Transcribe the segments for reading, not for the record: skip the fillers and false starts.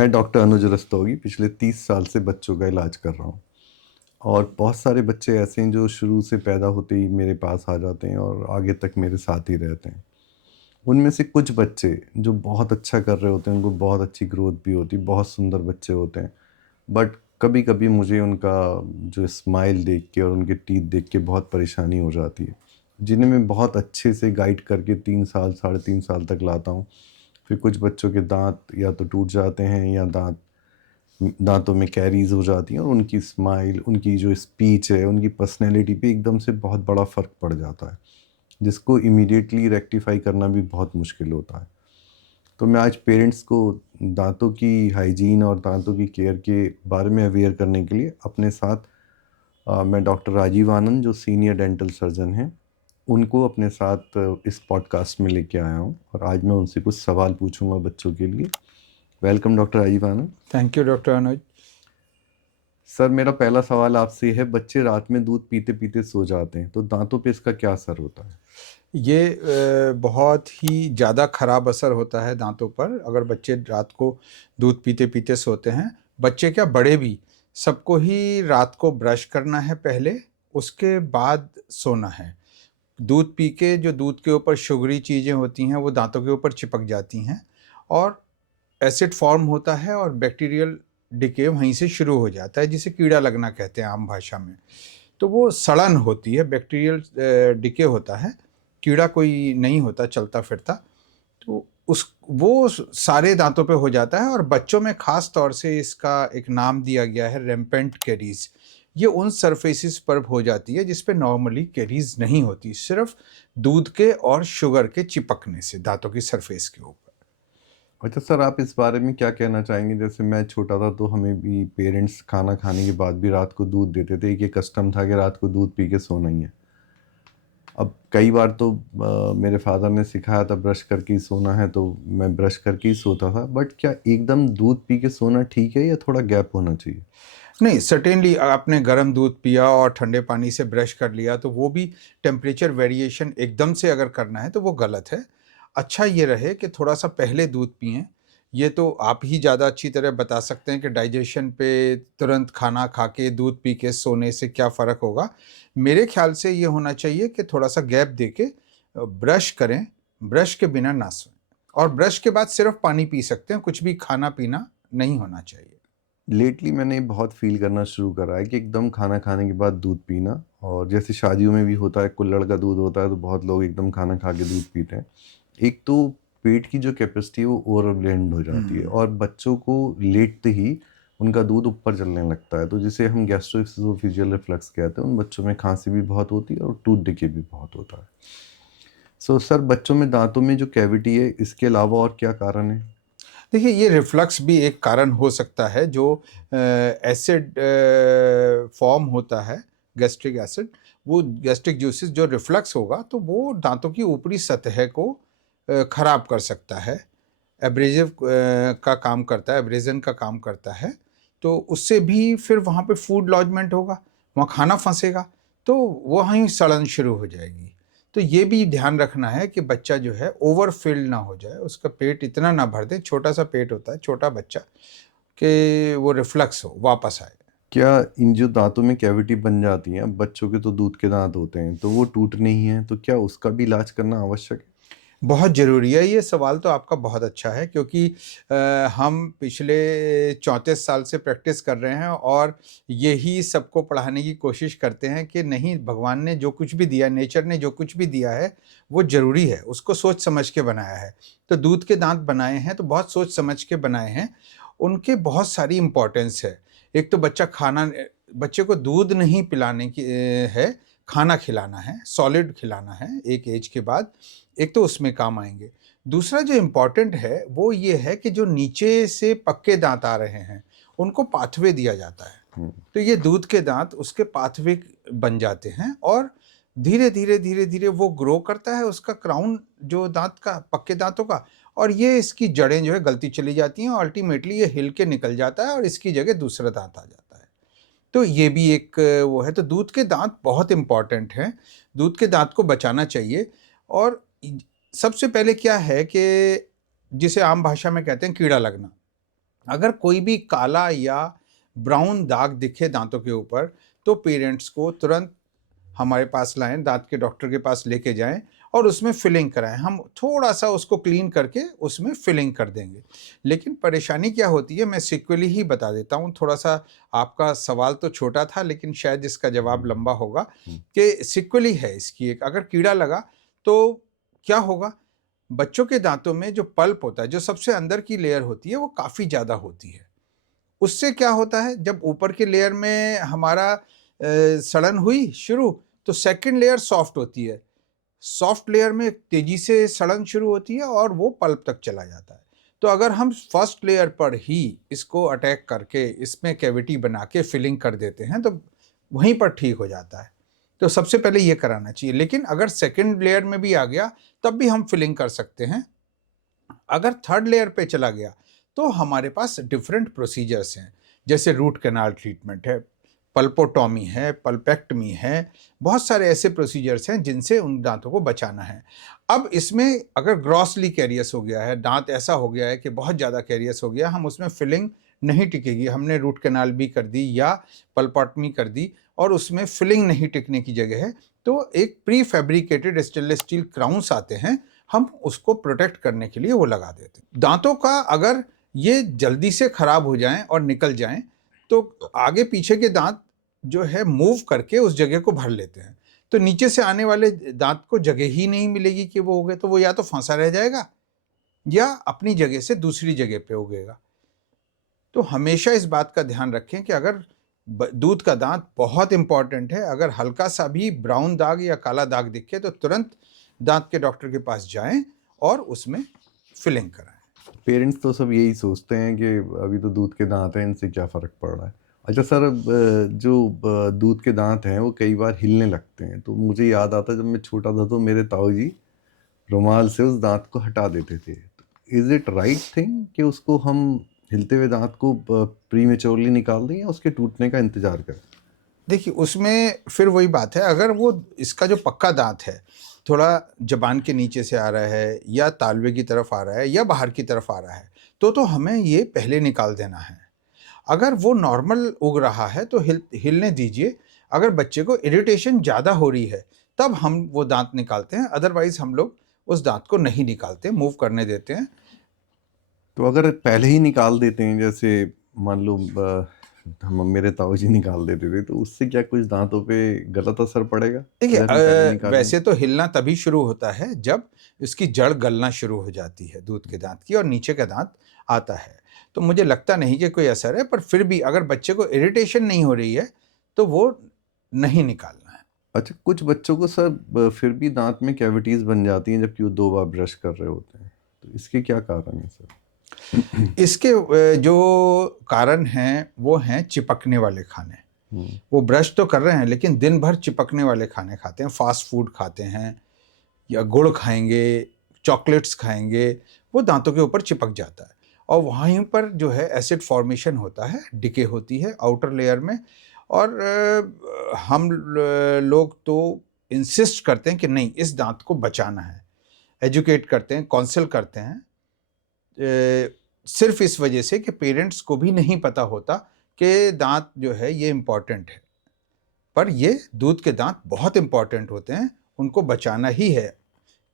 मैं डॉक्टर अनुज रस्तोगी पिछले 30 साल से बच्चों का इलाज कर रहा हूँ। और बहुत सारे बच्चे ऐसे हैं जो शुरू से पैदा होते ही मेरे पास आ जाते हैं और आगे तक मेरे साथ ही रहते हैं। उनमें से कुछ बच्चे जो बहुत अच्छा कर रहे होते हैं, उनको बहुत अच्छी ग्रोथ भी होती है, बहुत सुंदर बच्चे होते हैं। बट कभी कभी मुझे उनका जो स्माइल देख के और उनके टीथ देख के बहुत परेशानी हो जाती है, जिन्हें मैं बहुत अच्छे से गाइड करके 3 साल 3.5 साल तक लाता हूँ। फिर कुछ बच्चों के दांत या तो टूट जाते हैं या दांतों में कैरीज हो जाती हैं और उनकी स्माइल, उनकी जो स्पीच है, उनकी पर्सनैलिटी पे एकदम से बहुत बड़ा फ़र्क पड़ जाता है, जिसको इमीडिएटली रेक्टिफाई करना भी बहुत मुश्किल होता है। तो मैं आज पेरेंट्स को दांतों की हाइजीन और दांतों की केयर के बारे में अवेयर करने के लिए अपने साथ मैं डॉक्टर राजीव आनंद, जो सीनियर डेंटल सर्जन हैं, उनको अपने साथ इस पॉडकास्ट में लेके आया हूँ और आज मैं उनसे कुछ सवाल पूछूंगा बच्चों के लिए। Welcome doctor Rajeev Anand. Thank you doctor Anuj. Sir, मेरा पहला सवाल आपसे है, बच्चे रात में दूध पीते पीते सो जाते हैं, तो दांतों पे इसका क्या असर होता है? ये बहुत ही ज़्यादा ख़राब असर होता है दांतों पर अगर बच्चे रात को दूध पीते पीते सोते हैं। बच्चे क्या, बड़े भी, सबको ही रात को ब्रश करना है पहले, उसके बाद सोना है। दूध पी के जो दूध के ऊपर शुगरी चीज़ें होती हैं वो दांतों के ऊपर चिपक जाती हैं और एसिड फॉर्म होता है और बैक्टीरियल डिके वहीं से शुरू हो जाता है, जिसे कीड़ा लगना कहते हैं आम भाषा में। तो वो सड़न होती है, बैक्टीरियल डिके होता है, कीड़ा कोई नहीं होता चलता फिरता। तो उस वो सारे दांतों पे हो जाता है और बच्चों में खास तौर से इसका एक नाम दिया गया है रैम्पेंट कैरीज। ये उन सरफेसिस पर हो जाती है जिस पे नॉर्मली कैरीज नहीं होती, सिर्फ दूध के और शुगर के चिपकने से दांतों की सरफेस के ऊपर। अच्छा सर, आप इस बारे में क्या कहना चाहेंगे? जैसे मैं छोटा था तो हमें भी पेरेंट्स खाना खाने के बाद भी रात को दूध देते थे। एक ये कस्टम था कि रात को दूध पी के सोना ही है। अब कई बार तो मेरे फादर ने सिखाया था ब्रश करके ही सोना है, तो मैं ब्रश करके ही सोता था। बट क्या एकदम दूध पी के सोना ठीक है या थोड़ा गैप होना चाहिए? नहीं, सर्टेनली आपने गर्म दूध पिया और ठंडे पानी से ब्रश कर लिया तो वो भी टेम्परेचर वेरिएशन एकदम से अगर करना है तो वो गलत है। अच्छा ये रहे कि थोड़ा सा पहले दूध पिएं। ये तो आप ही ज़्यादा अच्छी तरह बता सकते हैं कि डाइजेशन पे तुरंत खाना खा के दूध पी के सोने से क्या फ़र्क होगा। मेरे ख्याल से ये होना चाहिए कि थोड़ा सा गैप दे के ब्रश करें, ब्रश के बिना ना सोएं और ब्रश के बाद सिर्फ पानी पी सकते हैं, कुछ भी खाना पीना नहीं होना चाहिए। लेटली मैंने बहुत फील करना शुरू करा है कि एकदम खाना खाने के बाद दूध पीना, और जैसे शादियों में भी होता है, कुल्हड़ का दूध होता है तो बहुत लोग एकदम खाना खा के दूध पीते हैं। एक तो पेट की जो कैपेसिटी है वो ओवरब्लेंड हो जाती है और बच्चों को लेटते ही उनका दूध ऊपर चलने लगता है, तो जिसे हम गैस्ट्रोएसोफेजियल रिफ्लक्स कहते हैं। उन बच्चों में खांसी भी बहुत होती है और टूथ डिके भी बहुत होता है। सो सर, बच्चों में दांतों में जो कैविटी है, इसके अलावा और क्या कारण है? देखिए, ये रिफ्लक्स भी एक कारण हो सकता है। जो एसिड फॉर्म होता है, गैस्ट्रिक एसिड, वो गैस्ट्रिक जूसेस जो रिफ्लक्स होगा तो वो दांतों की ऊपरी सतह को खराब कर सकता है। एब्रेजिव का काम करता है, एब्रेजन का काम करता है। तो उससे भी फिर वहाँ पे फूड लॉजमेंट होगा, वहाँ खाना फंसेगा, तो वहीं सड़न शुरू हो जाएगी। तो ये भी ध्यान रखना है कि बच्चा जो है ओवरफिल्ड ना हो जाए, उसका पेट इतना ना भर दे, छोटा सा पेट होता है, छोटा बच्चा, कि वो रिफ्लक्स हो वापस आए। क्या इन जो दांतों में कैविटी बन जाती हैं, अब बच्चों के तो दूध के दांत होते हैं तो वो टूटने ही हैं, तो क्या उसका भी इलाज करना आवश्यक है? बहुत ज़रूरी है। ये सवाल तो आपका बहुत अच्छा है, क्योंकि हम पिछले 34 साल से प्रैक्टिस कर रहे हैं और यही सबको पढ़ाने की कोशिश करते हैं कि नहीं, भगवान ने जो कुछ भी दिया, नेचर ने जो कुछ भी दिया है वो ज़रूरी है, उसको सोच समझ के बनाया है। तो दूध के दांत बनाए हैं तो बहुत सोच समझ के बनाए हैं, उनके बहुत सारी इम्पोर्टेंस है। एक तो बच्चे को दूध नहीं पिलाने की है, खाना खिलाना है, सॉलिड खिलाना है एक एज के बाद, एक तो उसमें काम आएँगे। दूसरा जो इम्पोर्टेंट है वो ये है कि जो नीचे से पक्के दाँत आ रहे हैं, उनको पाथवे दिया जाता है। हम्म। तो ये दूध के दाँत उसके पाथवे बन जाते हैं और धीरे-धीरे, धीरे-धीरे वो ग्रो करता है उसका क्राउन, जो दाँत का, पक्के दाँतों का, और ये इसकी जड़ें जो है गलती चली जाती हैं और अल्टीमेटली ये हिल के निकल जाता है और इसकी जगह दूसरा दाँत आ जाता है। तो ये भी एक वो है। तो दूध के दाँत बहुत इम्पोर्टेंट हैं, दूध के दाँत को बचाना चाहिए। और सबसे पहले क्या है कि जिसे आम भाषा में कहते हैं कीड़ा लगना, अगर कोई भी काला या ब्राउन दाग दिखे दांतों के ऊपर तो पेरेंट्स को तुरंत हमारे पास लाएं, दांत के डॉक्टर के पास लेके जाएं और उसमें फिलिंग कराएं। हम थोड़ा सा उसको क्लीन करके उसमें फिलिंग कर देंगे। लेकिन परेशानी क्या होती है, मैं सिक्वली ही बता देता हूँ। थोड़ा सा आपका सवाल तो छोटा था लेकिन शायद इसका जवाब लंबा होगा कि सिक्वली है इसकी एक। अगर कीड़ा लगा तो क्या होगा, बच्चों के दांतों में जो पल्प होता है, जो सबसे अंदर की लेयर होती है, वो काफ़ी ज़्यादा होती है। उससे क्या होता है, जब ऊपर के लेयर में हमारा सड़न हुई शुरू, तो सेकंड लेयर सॉफ्ट होती है। सॉफ्ट लेयर में तेजी से सड़न शुरू होती है और वो पल्प तक चला जाता है। तो अगर हम फर्स्ट लेयर पर ही इसको अटैक करके इसमें कैविटी बना के फिलिंग कर देते हैं तो वहीं पर ठीक हो जाता है। तो सबसे पहले ये कराना चाहिए। लेकिन अगर सेकंड लेयर में भी आ गया तब भी हम फिलिंग कर सकते हैं। अगर थर्ड लेयर पे चला गया तो हमारे पास डिफरेंट प्रोसीजर्स हैं, जैसे रूट कैनाल ट्रीटमेंट है, पल्पोटॉमी है, पल्पेक्टमी है, बहुत सारे ऐसे प्रोसीजर्स हैं जिनसे उन दांतों को बचाना है। अब इसमें अगर ग्रॉसली कैरियस हो गया है, दांत ऐसा हो गया है कि बहुत ज़्यादा कैरियस हो गया, हम उसमें फिलिंग नहीं टिकेगी, हमने रूट कैनाल भी कर दी या पल्पोटमी कर दी और उसमें फिलिंग नहीं टिकने की जगह है, तो एक pre fabricated stainless steel crowns आते हैं, हम उसको प्रोटेक्ट करने के लिए वो लगा देते हैं। दांतों का अगर ये जल्दी से खराब हो जाएं और निकल जाएं तो आगे पीछे के दांत जो है मूव करके उस जगह को भर लेते हैं, तो नीचे से आने वाले दांत को जगह ही नहीं मिलेगी कि वो उगे, तो वो या तो फंसा रह जाएगा या अपनी जगह से दूसरी जगह पे उगेगा। तो हमेशा इस बात का ध्यान रखें कि अगर दूध का दांत बहुत इंपॉर्टेंट है, अगर हल्का सा भी ब्राउन दाग या काला दाग दिखे तो तुरंत दांत के डॉक्टर के पास जाएं और उसमें फिलिंग कराएं। पेरेंट्स तो सब यही सोचते हैं कि अभी तो दूध के दांत हैं, इनसे क्या फ़र्क पड़ रहा है। अच्छा सर, जो दूध के दांत हैं वो कई बार हिलने लगते हैं, तो मुझे याद आता है जब मैं छोटा था तो मेरे ताऊ जी रुमाल से उस दांत को हटा देते थे। इज़ इट राइट थिंग कि उसको हम हिलते हुए दांत को प्रीमेच्योरली निकाल दें या उसके टूटने का इंतज़ार करें? देखिए, उसमें फिर वही बात है, अगर वो इसका जो पक्का दांत है थोड़ा जबान के नीचे से आ रहा है या तालवे की तरफ आ रहा है या बाहर की तरफ आ रहा है तो हमें ये पहले निकाल देना है। अगर वो नॉर्मल उग रहा है तो हिलने दीजिए। अगर बच्चे को इरिटेशन ज़्यादा हो रही है तब हम वो दांत निकालते हैं, अदरवाइज हम लोग उस दांत को नहीं निकालते, मूव करने देते हैं। तो अगर पहले ही निकाल देते हैं, जैसे मान लो हम मेरे ताऊ जी निकाल देते थे, तो उससे क्या कुछ दांतों पे गलत असर पड़ेगा? देखिए, अगर हम पहले निकालें? वैसे तो हिलना तभी शुरू होता है जब इसकी जड़ गलना शुरू हो जाती है दूध के दांत की और नीचे का दांत आता है। तो मुझे लगता नहीं कि कोई असर है, पर फिर भी अगर बच्चे को इरिटेशन नहीं हो रही है तो वो नहीं निकालना है। अच्छा, कुछ बच्चों को सर फिर भी दांत में कैविटीज बन जाती हैं जबकि वो 2 बार ब्रश कर रहे होते हैं, तो इसके क्या कारण है सर? इसके जो कारण हैं वो हैं चिपकने वाले खाने। वो ब्रश तो कर रहे हैं लेकिन दिन भर चिपकने वाले खाने खाते हैं, फास्ट फूड खाते हैं या गुड़ खाएंगे, चॉकलेट्स खाएंगे, वो दांतों के ऊपर चिपक जाता है और वहीं पर जो है एसिड फॉर्मेशन होता है, डिके होती है आउटर लेयर में। और हम लोग तो इंसिस्ट करते हैं कि नहीं, इस दांत को बचाना है, एजुकेट करते हैं, काउंसिल करते हैं, सिर्फ इस वजह से कि पेरेंट्स को भी नहीं पता होता कि दांत जो है ये इम्पॉर्टेंट है, पर ये दूध के दांत बहुत इम्पॉर्टेंट होते हैं, उनको बचाना ही है।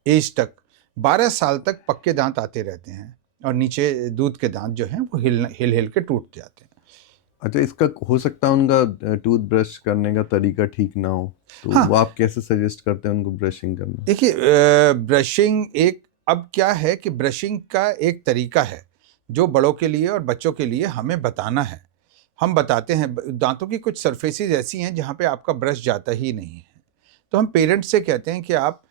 एज तक 12 साल तक पक्के दांत आते रहते हैं और नीचे दूध के दांत जो हैं वो हिल हिल के टूट जाते हैं। अच्छा, इसका हो सकता है उनका टूथ ब्रश करने का तरीका ठीक ना हो, तो हाँ, वो आप कैसे सजेस्ट करते हैं उनको ब्रशिंग करना? देखिए, ब्रशिंग एक, अब क्या है कि ब्रशिंग का एक तरीका है जो बड़ों के लिए और बच्चों के लिए हमें बताना है। हम बताते हैं दांतों की कुछ सरफेसेस ऐसी हैं जहाँ पे आपका ब्रश जाता ही नहीं है, तो हम पेरेंट्स से कहते हैं कि आप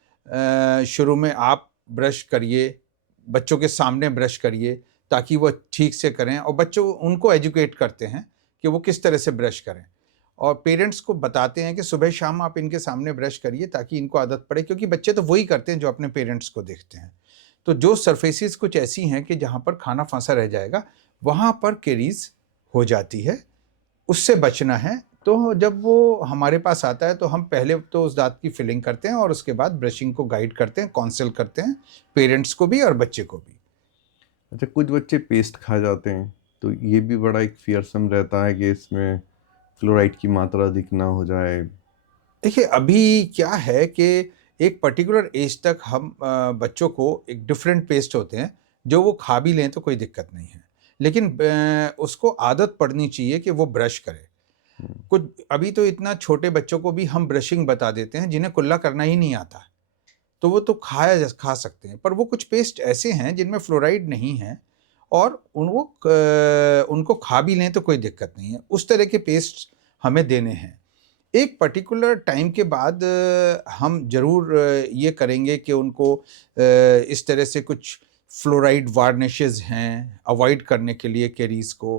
शुरू में आप ब्रश करिए, बच्चों के सामने ब्रश करिए ताकि वो ठीक से करें, और बच्चों उनको एजुकेट करते हैं कि वो किस तरह से ब्रश करें, और पेरेंट्स को बताते हैं कि सुबह शाम आप इनके सामने ब्रश करिए ताकि इनको आदत पड़े, क्योंकि बच्चे तो वही करते हैं जो अपने पेरेंट्स को देखते हैं। तो जो सरफेसेस कुछ ऐसी हैं कि जहाँ पर खाना फंसा रह जाएगा, वहाँ पर केरीज हो जाती है, उससे बचना है। तो जब वो हमारे पास आता है तो हम पहले तो उस दांत की फिलिंग करते हैं और उसके बाद ब्रशिंग को गाइड करते हैं, काउंसिल करते हैं, पेरेंट्स को भी और बच्चे को भी। अच्छा, कुछ बच्चे पेस्ट खा जाते हैं, तो ये भी बड़ा एक फियरसम रहता है कि इसमें फ्लोराइड की मात्रा अधिक ना हो जाए। देखिए अभी क्या है कि एक पर्टिकुलर एज तक हम बच्चों को एक डिफरेंट पेस्ट होते हैं जो वो खा भी लें तो कोई दिक्कत नहीं है, लेकिन उसको आदत पड़नी चाहिए कि वो ब्रश करे। हम्म, कुछ अभी तो इतना छोटे बच्चों को भी हम ब्रशिंग बता देते हैं जिन्हें कुल्ला करना ही नहीं आता है, तो वो तो खा सकते हैं, पर वो कुछ पेस्ट ऐसे हैं जिनमें फ्लोराइड नहीं है और उनको खा भी लें तो कोई दिक्कत नहीं है। उस तरह के पेस्ट हमें देने हैं। एक पर्टिकुलर टाइम के बाद हम ज़रूर ये करेंगे कि उनको इस तरह से कुछ फ्लोराइड वार्निशेस हैं अवॉइड करने के लिए कैरीज को,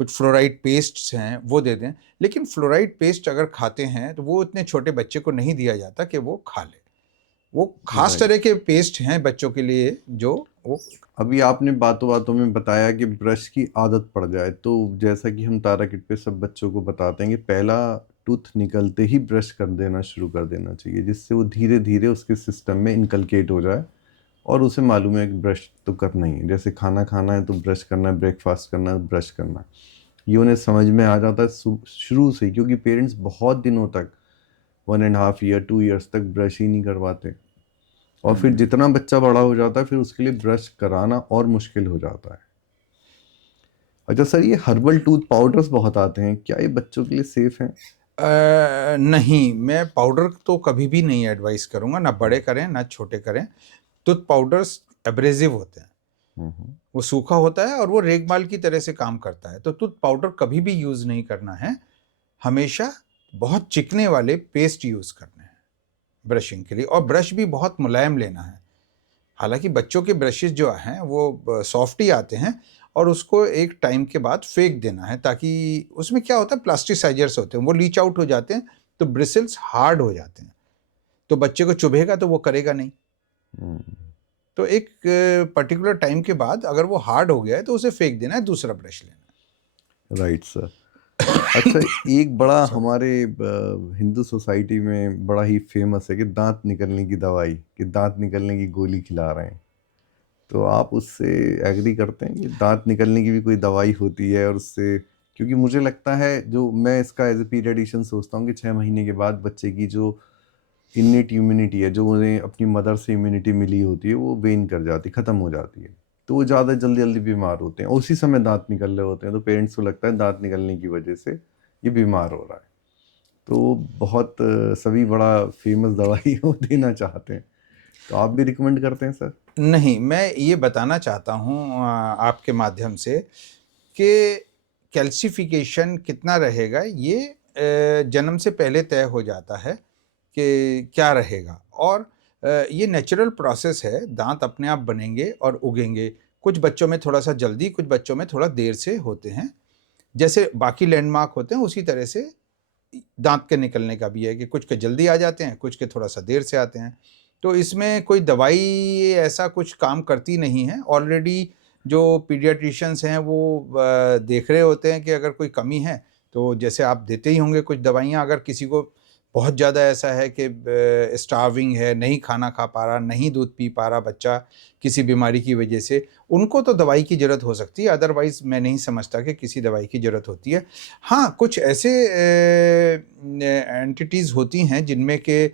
कुछ फ्लोराइड पेस्ट्स हैं वो दे दें। लेकिन फ्लोराइड पेस्ट अगर खाते हैं तो वो इतने छोटे बच्चे को नहीं दिया जाता कि वो खा ले। वो खास राइट। तरह के पेस्ट हैं बच्चों के लिए जो वो। अभी आपने बातों बातों में बताया कि ब्रश की आदत पड़ जाए, तो जैसा कि हम तारा किट पे सब बच्चों को बताते हैं कि पहला टूथ निकलते ही ब्रश कर देना शुरू कर देना चाहिए, जिससे वो धीरे धीरे उसके सिस्टम में इनकलकेट हो जाए और उसे मालूम है कि ब्रश तो करना ही है। जैसे खाना खाना है तो ब्रश करना है, ब्रेकफास्ट करना है ब्रश करना है, ये उन्हें समझ में आ जाता है शुरू से ही, क्योंकि पेरेंट्स बहुत दिनों तक 1.5 ईयर 2 ईयर्स तक ब्रश ही नहीं करवाते। और फिर जितना बच्चा बड़ा हो जाता है फिर उसके लिए ब्रश कराना और मुश्किल हो जाता है। अच्छा सर, ये हर्बल टूथ पाउडर्स बहुत आते हैं, क्या ये बच्चों के लिए सेफ हैं? नहीं, मैं पाउडर तो कभी भी नहीं एडवाइस करूँगा, ना बड़े करें ना छोटे करें। टूथ पाउडर्स एब्रेसिव होते हैं, हम्म। वो सूखा होता है और वो रेगमाल की तरह से काम करता है, तो टूथ पाउडर कभी भी यूज़ नहीं करना है। हमेशा बहुत चिकने वाले पेस्ट यूज़ करने हैं ब्रशिंग के लिए, और ब्रश भी बहुत मुलायम लेना है। हालांकि बच्चों के ब्रशेस जो हैं वो सॉफ्ट ही आते हैं और उसको एक टाइम के बाद फेंक देना है, ताकि उसमें क्या होता है प्लास्टिसाइजर्स होते हैं, वो लीच आउट हो जाते हैं तो ब्रिसल्स हार्ड हो जाते हैं, तो बच्चे को चुभेगा तो वो करेगा नहीं। हम्म। तो एक पर्टिकुलर टाइम के बाद अगर वो हार्ड हो गया है तो उसे फेंक देना है, दूसरा ब्रश लेना राइट सर। अच्छा, एक है। बड़ा सॉरी। हमारे हिंदू सोसाइटी में बड़ा ही फेमस है कि दांत निकलने की दवाई, कि दांत निकलने की गोली खिला रहे हैं। तो आप उससे एग्री करते हैं कि दांत निकलने की भी कोई दवाई होती है और उससे? क्योंकि मुझे लगता है, जो मैं इसका एज ए पीरियडिशन सोचता हूँ कि 6 महीने के बाद बच्चे की जो इन्नेट इम्यूनिटी है, जो उन्हें अपनी मदर से इम्यूनिटी मिली होती है, वो वेन कर जाती, ख़त्म हो जाती है। तो वो ज़्यादा जल्दी जल्दी बीमार होते हैं, उसी समय दांत निकल रहे होते हैं, तो पेरेंट्स को लगता है दांत निकलने की वजह से ये बीमार हो रहा है। तो बहुत सभी बड़ा फेमस दवाई वो देना चाहते हैं। तो आप भी रिकमेंड करते हैं सर? नहीं, मैं ये बताना चाहता हूँ आपके माध्यम से कि कैल्सिफिकेशन कितना रहेगा ये जन्म से पहले तय हो जाता है कि क्या रहेगा, और ये नेचुरल प्रोसेस है, दांत अपने आप बनेंगे और उगेंगे। कुछ बच्चों में थोड़ा सा जल्दी, कुछ बच्चों में थोड़ा देर से होते हैं, जैसे बाकी लैंडमार्क होते हैं उसी तरह से दांत के निकलने का भी है कि कुछ के जल्दी आ जाते हैं, कुछ के थोड़ा सा देर से आते हैं। तो इसमें कोई दवाई ऐसा कुछ काम करती नहीं है। ऑलरेडी जो पीडियाट्रिशियंस हैं वो देख रहे होते हैं कि अगर कोई कमी है, तो जैसे आप देते ही होंगे कुछ दवाइयाँ, अगर किसी को बहुत ज़्यादा ऐसा है कि स्टार्विंग है, नहीं खाना खा पा रहा, नहीं दूध पी पा रहा बच्चा किसी बीमारी की वजह से, उनको तो दवाई की ज़रूरत हो सकती है, अदरवाइज़ मैं नहीं समझता कि किसी दवाई की ज़रूरत होती है। हाँ, कुछ ऐसे एंटिटीज़ होती हैं जिनमें के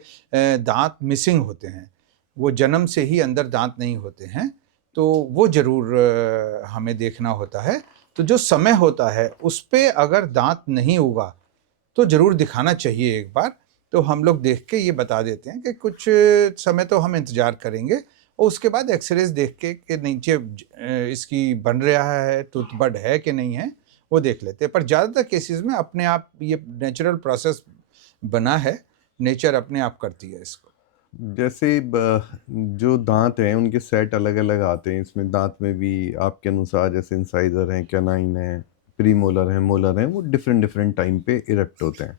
दाँत मिसिंग होते हैं, वो जन्म से ही अंदर दाँत नहीं होते हैं, तो वो ज़रूर हमें देखना होता है। तो जो समय होता है उस पे अगर दाँत नहीं उगा तो ज़रूर दिखाना चाहिए एक बार। तो हम लोग देख के ये बता देते हैं कि कुछ समय तो हम इंतज़ार करेंगे और उसके बाद एक्स-रेज़ देख के कि नीचे इसकी बन रहा है, टूथबड है कि नहीं है, वो देख लेते हैं। पर ज़्यादातर केसेज़ में अपने आप ये नेचुरल प्रोसेस बना है, नेचर अपने आप करती है इसको। जैसे जो दांत हैं उनके सेट अलग अलग आते हैं, इसमें दांत में भी आपके अनुसार, जैसे इंसाइजर हैं, कैनाइन है, प्रीमोलर हैं, मोलर हैं, वो डिफरेंट डिफरेंट टाइम पे इरेक्ट होते हैं।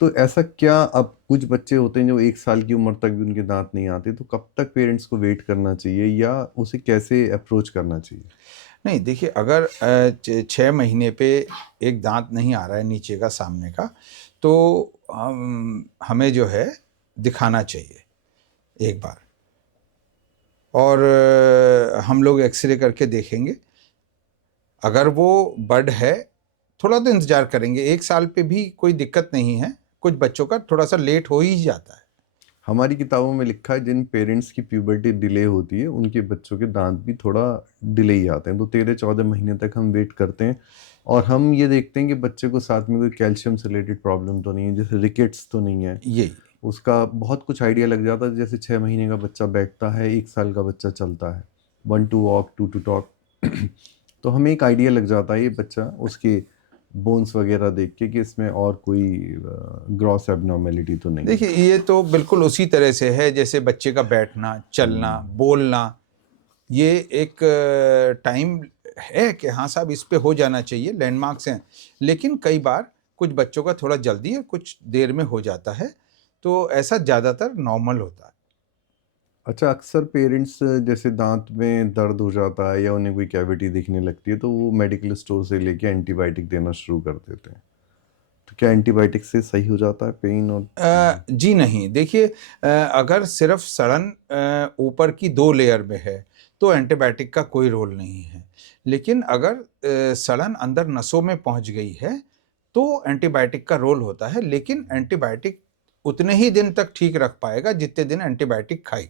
तो ऐसा क्या, अब कुछ बच्चे होते हैं जो 1 साल की उम्र तक भी उनके दांत नहीं आते, तो कब तक पेरेंट्स को वेट करना चाहिए या उसे कैसे अप्रोच करना चाहिए? नहीं देखिए, अगर 6 महीने पे एक दाँत नहीं आ रहा है नीचे का, सामने का, तो हमें जो है दिखाना चाहिए एक बार, और हम लोग एक्स-रे करके देखेंगे अगर वो बड है, थोड़ा तो इंतजार करेंगे, 1 साल पे भी कोई दिक्कत नहीं है, कुछ बच्चों का थोड़ा सा लेट हो ही जाता है। हमारी किताबों में लिखा है जिन पेरेंट्स की प्यूबर्टी डिले होती है उनके बच्चों के दांत भी थोड़ा डिले ही आते हैं, तो 13-14 महीने तक हम वेट करते हैं और हम ये देखते हैं कि बच्चे को साथ में कोई कैल्शियम से रिलेटेड प्रॉब्लम तो नहीं है, जैसे रिकेट्स तो नहीं है, यही उसका बहुत कुछ आइडिया लग जाता है। जैसे 6 महीने का बच्चा बैठता है, 1 साल का बच्चा चलता है, 1 to walk 2 to talk तो हमें एक आइडिया लग जाता है ये बच्चा उसके बोन्स वगैरह देख के कि इसमें और कोई ग्रॉस एबनॉर्मेलिटी तो नहीं है। देखिए, ये तो बिल्कुल उसी तरह से है जैसे बच्चे का बैठना, चलना, बोलना। ये एक टाइम है कि हाँ साहब इस पे हो जाना चाहिए, लैंडमार्क्स हैं, लेकिन कई बार कुछ बच्चों का थोड़ा जल्दी है, कुछ देर में हो जाता है, तो ऐसा ज़्यादातर नॉर्मल होता है। अच्छा, अक्सर पेरेंट्स जैसे दांत में दर्द हो जाता है या उन्हें कोई कैविटी दिखने लगती है तो वो मेडिकल स्टोर से लेके एंटीबायोटिक देना शुरू कर देते हैं, तो क्या एंटीबायोटिक से सही हो जाता है पेन और जी नहीं, देखिए, अगर सिर्फ सड़न ऊपर की 2 लेयर में है तो एंटीबायोटिक का कोई रोल नहीं है, लेकिन अगर सड़न अंदर नसों में पहुंच गई है तो एंटीबायोटिक का रोल होता है, लेकिन एंटीबायोटिक उतने ही दिन तक ठीक रख पाएगा जितने दिन एंटीबायोटिक खाई।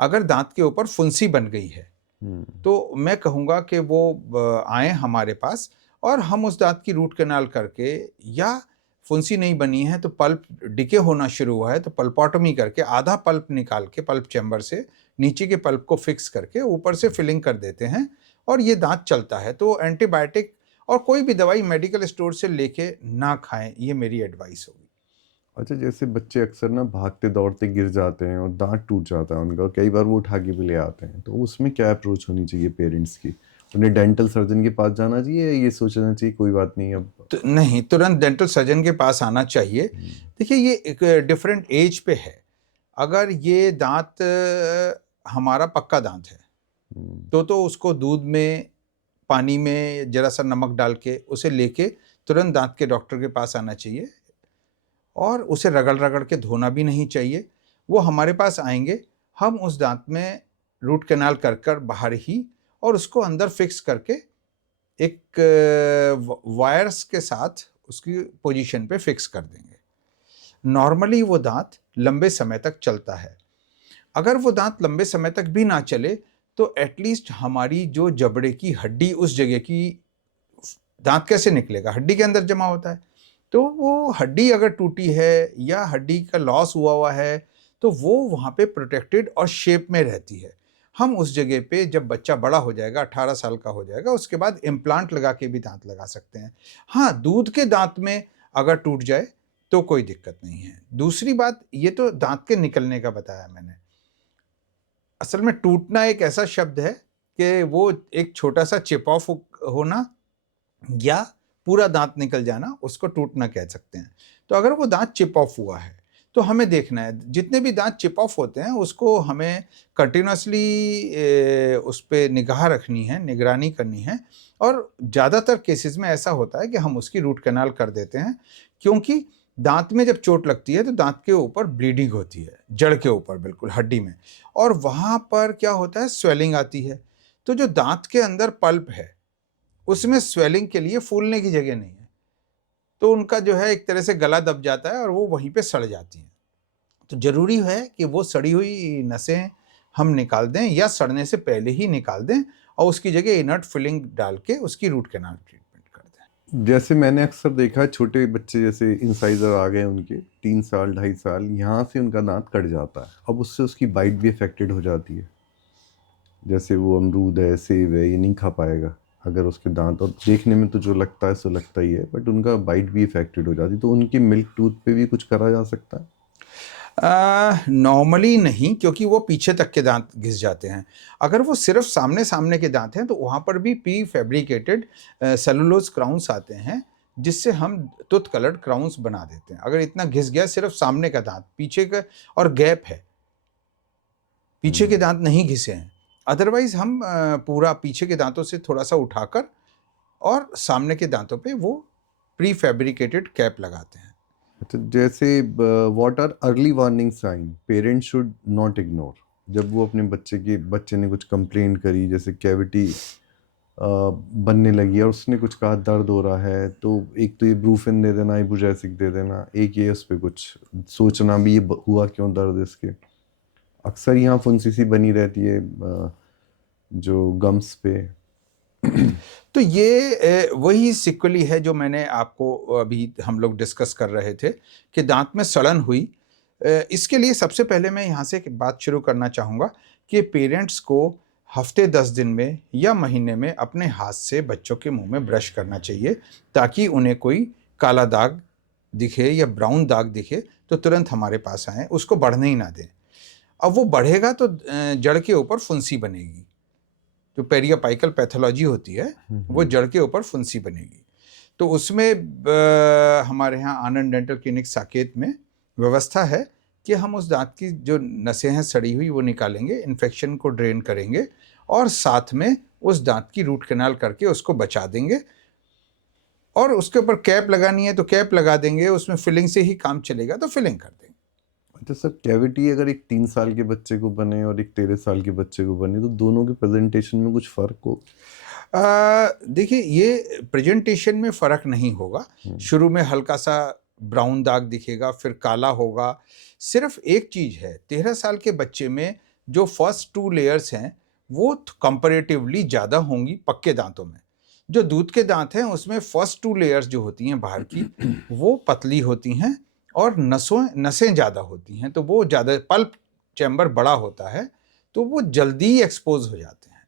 अगर दांत के ऊपर फुंसी बन गई है तो मैं कहूँगा कि वो आए हमारे पास और हम उस दांत की रूट कैनाल करके, या फुंसी नहीं बनी है तो पल्प डिके होना शुरू हुआ है तो पल्पोटमी करके आधा पल्प निकाल के पल्प चैम्बर से नीचे के पल्प को फिक्स करके ऊपर से फिलिंग कर देते हैं और ये दांत चलता है। तो एंटीबायोटिक और कोई भी दवाई मेडिकल स्टोर से लेके ना खाएं, ये मेरी एडवाइस होगी। अच्छा, जैसे बच्चे अक्सर ना भागते दौड़ते गिर जाते हैं और दांत टूट जाता है उनका और कई बार वो उठा के भी ले आते हैं, तो उसमें क्या अप्रोच होनी चाहिए पेरेंट्स की? उन्हें डेंटल सर्जन के पास जाना चाहिए या ये सोचना चाहिए कोई बात नहीं अब? तो नहीं, तुरंत डेंटल सर्जन के पास आना चाहिए। देखिए, ये एक डिफरेंट एज पे है। अगर ये दांत हमारा पक्का दांत है तो उसको दूध में, पानी में जरा सा नमक डाल के उसे लेके तुरंत दांत के डॉक्टर के पास आना चाहिए और उसे रगड़ रगड़ के धोना भी नहीं चाहिए। वो हमारे पास आएंगे, हम उस दांत में रूट कैनाल कर कर बाहर ही और उसको अंदर फिक्स करके एक वायर्स के साथ उसकी पोजीशन पे फिक्स कर देंगे। नॉर्मली वो दांत लंबे समय तक चलता है। अगर वो दांत लंबे समय तक भी ना चले तो एटलीस्ट हमारी जो जबड़े की हड्डी उस जगह की, दांत कैसे निकलेगा, हड्डी के अंदर जमा होता है, तो वो हड्डी अगर टूटी है या हड्डी का लॉस हुआ है तो वो वहाँ पे प्रोटेक्टेड और शेप में रहती है। हम उस जगह पे जब बच्चा बड़ा हो जाएगा, 18 साल का हो जाएगा, उसके बाद इम्प्लांट लगा के भी दांत लगा सकते हैं। हाँ, दूध के दांत में अगर टूट जाए तो कोई दिक्कत नहीं है। दूसरी बात, ये तो दांत के निकलने का बताया मैंने। असल में टूटना एक ऐसा शब्द है कि वो एक छोटा सा चिप ऑफ होना या पूरा दांत निकल जाना, उसको टूटना कह सकते हैं। तो अगर वो दांत चिप ऑफ हुआ है तो हमें देखना है, जितने भी दांत चिप ऑफ होते हैं उसको हमें कंटिन्यूसली उस पर निगाह रखनी है, निगरानी करनी है। और ज़्यादातर केसेस में ऐसा होता है कि हम उसकी रूट कैनाल कर देते हैं, क्योंकि दांत में जब चोट लगती है तो दांत के ऊपर ब्लीडिंग होती है, जड़ के ऊपर बिल्कुल हड्डी में, और वहाँ पर क्या होता है, स्वेलिंग आती है। तो जो दांत के अंदर पल्प है उसमें स्वेलिंग के लिए फूलने की जगह नहीं है, तो उनका जो है एक तरह से गला दब जाता है और वो वहीं पे सड़ जाती हैं। तो ज़रूरी है कि वो सड़ी हुई नसें हम निकाल दें या सड़ने से पहले ही निकाल दें और उसकी जगह इनर्ट फिलिंग डाल के उसकी रूट कैनाल ट्रीटमेंट कर दें। जैसे मैंने अक्सर देखा है छोटे बच्चे जैसे इंसाइजर आ गए उनके 3 साल 2.5 साल, यहाँ से उनका दांत कट जाता है, अब उससे उसकी बाइट भी अफेक्टेड हो जाती है। जैसे वो अमरूद है, सेब है, ये नहीं खा पाएगा अगर उसके दांत, और देखने में तो जो लगता है सो लगता ही है, बट उनका बाइट भी इफेक्टेड हो जाती है, तो उनकी मिल्क टूथ पे भी कुछ करा जा सकता है? नॉर्मली नहीं, क्योंकि वो पीछे तक के दांत घिस जाते हैं। अगर वो सिर्फ सामने सामने के दांत हैं तो वहाँ पर भी प्री फैब्रिकेटेड सेलुलोज क्राउन्स आते हैं, जिससे हम टूथ कलर्ड क्राउन्स बना देते हैं। अगर इतना घिस गया सिर्फ सामने का दांत, पीछे का और गैप है, पीछे के दांत नहीं घिसे हैं, अदरवाइज हम पूरा पीछे के दांतों से थोड़ा सा उठाकर और सामने के दांतों पे वो प्री फैब्रिकेटेड कैप लगाते हैं। अच्छा, जैसे what are early warning sign parents should not ignore, जब वो अपने बच्चे ने कुछ कंप्लेन करी, जैसे कैविटी बनने लगी है और उसने कुछ कहा दर्द हो रहा है, तो एक तो ये ब्रूफिन दे देना, इबुजासिक दे देना, एक ये उस पर कुछ सोचना भी, ये हुआ क्यों दर्द इसके। अक्सर यहाँ फुंसी सी बनी रहती है जो गम्स पे। तो ये वही सिक्वली है जो मैंने आपको अभी हम लोग डिस्कस कर रहे थे कि दांत में सड़न हुई। इसके लिए सबसे पहले मैं यहाँ से एक बात शुरू करना चाहूँगा कि पेरेंट्स को हफ्ते 10 दिन में या महीने में अपने हाथ से बच्चों के मुंह में ब्रश करना चाहिए, ताकि उन्हें कोई काला दाग दिखे या ब्राउन दाग दिखे तो तुरंत हमारे पास आएँ, उसको बढ़ने ही ना दें। अब वो बढ़ेगा तो जड़ के ऊपर फुंसी बनेगी, जो पेरियापाइकल पैथोलॉजी होती है वो जड़ के ऊपर फुंसी बनेगी। तो उसमें हमारे यहाँ आनंद डेंटल क्लिनिक साकेत में व्यवस्था है कि हम उस दांत की जो नसें हैं सड़ी हुई वो निकालेंगे, इन्फेक्शन को ड्रेन करेंगे और साथ में उस दांत की रूट कैनाल करके उसको बचा देंगे। और उसके ऊपर कैप लगानी है तो कैप लगा देंगे, उसमें फिलिंग से ही काम चलेगा तो फिलिंग कर देंगे। अच्छा सर, कैविटी अगर एक 3 साल के बच्चे को बने और एक 13 साल के बच्चे को बने तो दोनों के प्रेजेंटेशन में कुछ फ़र्क हो? देखिए, ये प्रेजेंटेशन में फ़र्क नहीं होगा। शुरू में हल्का सा ब्राउन दाग दिखेगा, फिर काला होगा। सिर्फ एक चीज़ है, 13 साल के बच्चे में जो फर्स्ट 2 लेयर्स हैं वो कंपैरेटिवली ज़्यादा होंगी पक्के दांतों में। जो दूध के दांत हैं उसमें फर्स्ट 2 लेयर्स जो होती हैं बाहर की वो पतली होती हैं और नसें ज़्यादा होती हैं, तो वो ज़्यादा पल्प चैम्बर बड़ा होता है, तो वो जल्दी एक्सपोज हो जाते हैं,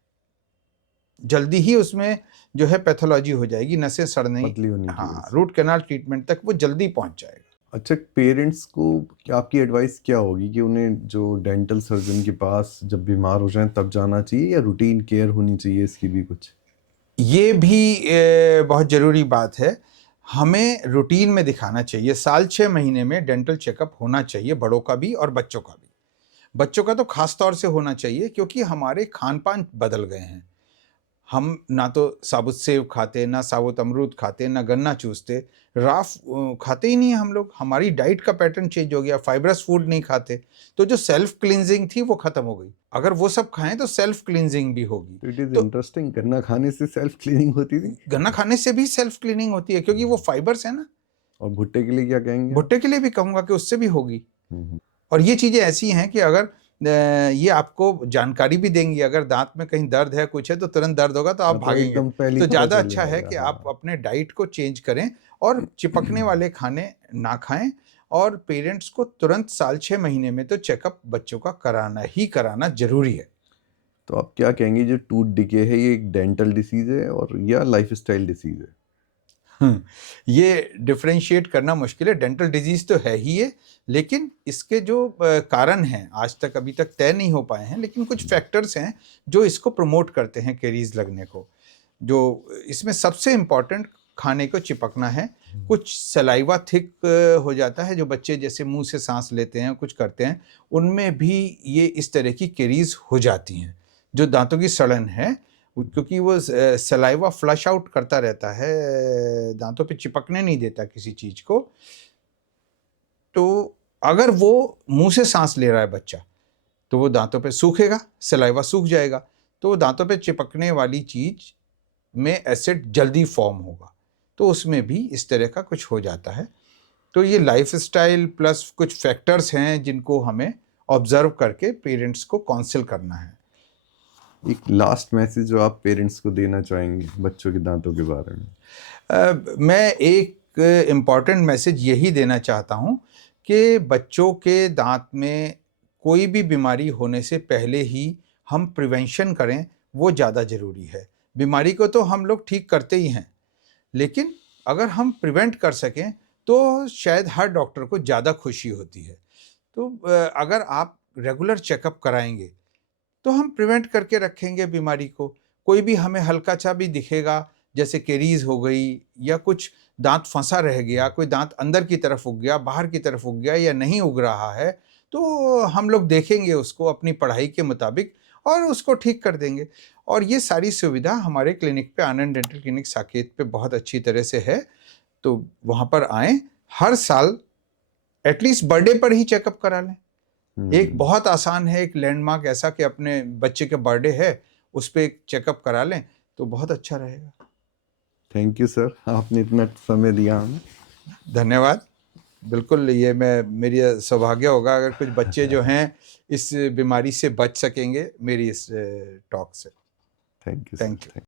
जल्दी ही उसमें जो है पैथोलॉजी हो जाएगी, नसें सड़ने, पतली होने की वजह हाँ, से। रूट कैनाल ट्रीटमेंट तक वो जल्दी पहुंच जाएगा। अच्छा, पेरेंट्स को क्या आपकी एडवाइस क्या होगी कि उन्हें जो डेंटल सर्जन के पास जब बीमार हो जाएं तब जाना चाहिए या रूटीन केयर होनी चाहिए इसकी भी कुछ? ये भी बहुत ज़रूरी बात है। हमें रूटीन में दिखाना चाहिए। साल 6 महीने में डेंटल चेकअप होना चाहिए, बड़ों का भी और बच्चों का भी। बच्चों का तो खास तौर से होना चाहिए क्योंकि हमारे खान-पान बदल गए हैं। हम ना तो साबुत सेब खाते, ना साबुत अमरूद खाते, ना गन्ना चूसते, राफ खाते ही नहीं है हम लोग। हमारी डाइट का पैटर्न चेंज हो गया, फाइबरस फूड नहीं खाते, तो जो सेल्फ क्लींजिंग थी वो खत्म हो गई। अगर वो सब खाएं तो सेल्फ क्लींजिंग भी होगी। इट इज़ तो इंटरेस्टिंग, गन्ना खाने से सेल्फ क्लीनिंग होती थी? गन्ना खाने से भी सेल्फ क्लीनिंग होती है क्योंकि वो फाइबर्स है ना। और भुट्टे के लिए क्या कहेंगे? भुट्टे के लिए भी कहूँगा कि उससे भी होगी। हम्म। और ये चीज़ें ऐसी हैं कि अगर ये आपको जानकारी भी देंगी, अगर दांत में कहीं दर्द है, कुछ है तो तुरंत दर्द होगा तो आप हाँ, तो भागेंगे। एकदम पहले तो ही पता ज़्यादा चल अच्छा है जाएगा, कि हाँ। आप अपने डाइट को चेंज करें और चिपकने वाले खाने ना खाएं। और पेरेंट्स को तुरंत साल 6 महीने में तो चेकअप बच्चों का कराना ही कराना जरूरी है। तो आप क्या कहेंगे, जो टूथ डिके है ये एक डेंटल डिसीज है और या लाइफस्टाइल डिसीज है? ये डिफरेंशिएट करना मुश्किल है। डेंटल डिजीज तो है ही है, लेकिन इसके जो कारण हैं आज तक अभी तक तय नहीं हो पाए हैं, लेकिन कुछ फैक्टर्स हैं जो इसको प्रमोट करते हैं कैरीज लगने को। जो इसमें सबसे इम्पॉर्टेंट खाने को चिपकना है। कुछ सलाइवा थिक हो जाता है, जो बच्चे जैसे मुंह से सांस लेते हैं, कुछ करते हैं, उनमें भी ये इस तरह की कैरीज हो जाती हैं। जो दांतों की सड़न है, क्योंकि वो सलाइवा फ्लश आउट करता रहता है, दांतों पे चिपकने नहीं देता किसी चीज को। तो अगर वो मुंह से सांस ले रहा है बच्चा तो वो दांतों पे सूखेगा, सलाइवा सूख जाएगा, तो वो दांतों पे चिपकने वाली चीज में एसिड जल्दी फॉर्म होगा, तो उसमें भी इस तरह का कुछ हो जाता है। तो ये लाइफस्टाइल प्लस कुछ फैक्टर्स हैं जिनको हमें ऑब्जर्व करके पेरेंट्स को काउंसिल करना है। एक लास्ट मैसेज जो आप पेरेंट्स को देना चाहेंगे बच्चों के दांतों के बारे में? मैं एक इम्पॉर्टेंट मैसेज यही देना चाहता हूँ कि बच्चों के दांत में कोई भी बीमारी होने से पहले ही हम प्रिवेंशन करें, वो ज़्यादा ज़रूरी है। बीमारी को तो हम लोग ठीक करते ही हैं, लेकिन अगर हम प्रिवेंट कर सकें तो शायद हर डॉक्टर को ज़्यादा खुशी होती है। तो अगर आप रेगुलर चेकअप कराएंगे तो हम प्रिवेंट करके रखेंगे बीमारी को। कोई भी हमें हल्का सा भी दिखेगा, जैसे कैरीज हो गई या कुछ दांत फंसा रह गया, कोई दांत अंदर की तरफ उग गया, बाहर की तरफ उग गया या नहीं उग रहा है, तो हम लोग देखेंगे उसको अपनी पढ़ाई के मुताबिक और उसको ठीक कर देंगे। और ये सारी सुविधा हमारे क्लिनिक पे, आनंद डेंटल क्लिनिक साकेत पे बहुत अच्छी तरह से है। तो वहाँ पर आएँ, हर साल एटलीस्ट बर्थडे पर ही चेकअप करा लें। एक बहुत आसान है, एक लैंडमार्क ऐसा कि अपने बच्चे का बर्थडे है, उस पर एक चेकअप करा लें। तो बहुत अच्छा रहेगा। थैंक यू सर, आपने इतना समय दिया हमें। धन्यवाद। बिल्कुल, ये मेरी सौभाग्य होगा अगर कुछ बच्चे जो हैं इस बीमारी से बच सकेंगे मेरी इस टॉक से। Thank you thank sir. You.